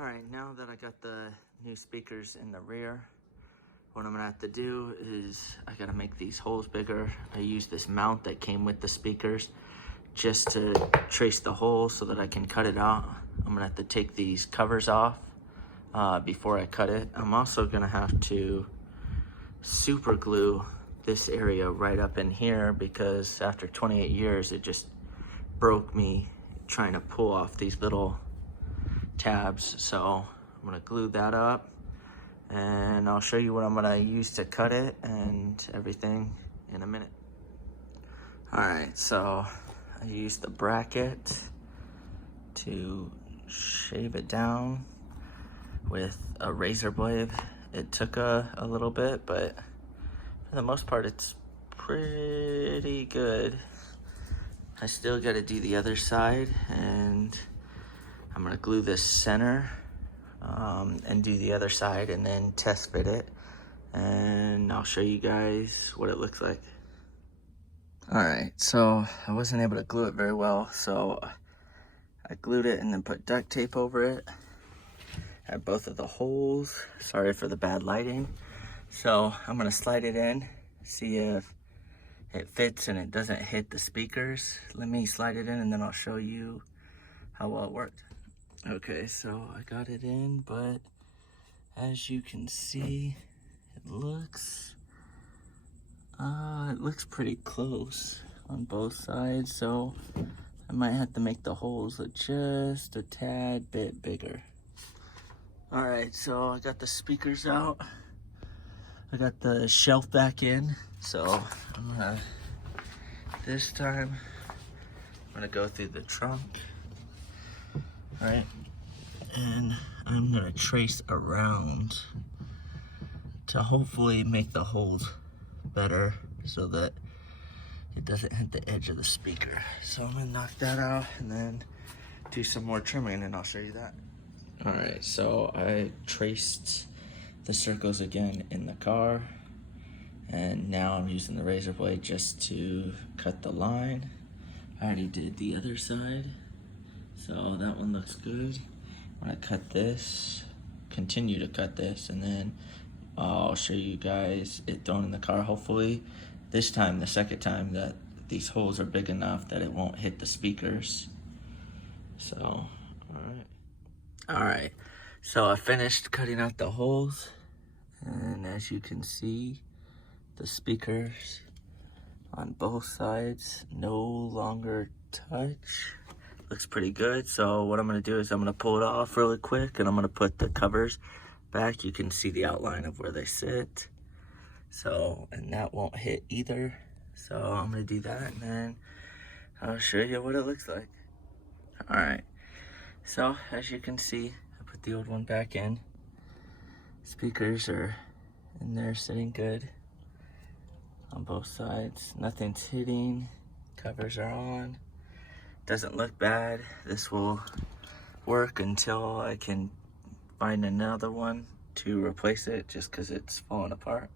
All right, now that I got the new speakers in the rear, what I'm gonna have to do is I gotta make these holes bigger. I use this mount that came with the speakers just to trace the hole so that I can cut it out. I'm gonna have to take these covers off before I cut it. I'm also gonna have to super glue this area right up in here because after 28 years, it just broke me trying to pull off these little tabs. So I'm gonna glue that up and I'll show you what I'm gonna use to cut it and everything in a minute. All right, so I used the bracket to shave it down with a razor blade. It took a little bit, but for the most part, it's pretty good. I still gotta do the other side, and I'm gonna glue this center and do the other side and then test fit it. And I'll show you guys what it looks like. All right, so I wasn't able to glue it very well, so I glued it and then put duct tape over it at both of the holes. Sorry for the bad lighting. So I'm gonna slide it in, see if it fits and it doesn't hit the speakers. Let me slide it in and then I'll show you how well it worked. Okay, so I got it in, but as you can see, it looks pretty close on both sides, so I might have to make the holes look just a tad bit bigger. All right, so I got the speakers out. I got the shelf back in, so this time I'm gonna go through the trunk, right? And I'm gonna trace around to hopefully make the holes better so that it doesn't hit the edge of the speaker. So I'm gonna knock that out and then do some more trimming and I'll show you that. All right, so I traced the circles again in the car, and now I'm using the razor blade just to cut the line. I already did the other side, so that one looks good. I'm gonna cut this, continue to cut this, and then I'll show you guys it thrown in the car. Hopefully this time, the second time, that these holes are big enough that it won't hit the speakers. So, all right, so I finished cutting out the holes, and as you can see, the speakers on both sides no longer touch. Looks pretty good. So what I'm gonna do is I'm gonna pull it off really quick and I'm gonna put the covers back. You can see the outline of where they sit. So, and that won't hit either. So I'm gonna do that and then I'll show you what it looks like. All right, so as you can see, I put the old one back in. Speakers are in there sitting good on both sides. Nothing's hitting, covers are on. Doesn't look bad. This will work until I can find another one to replace it just because it's falling apart.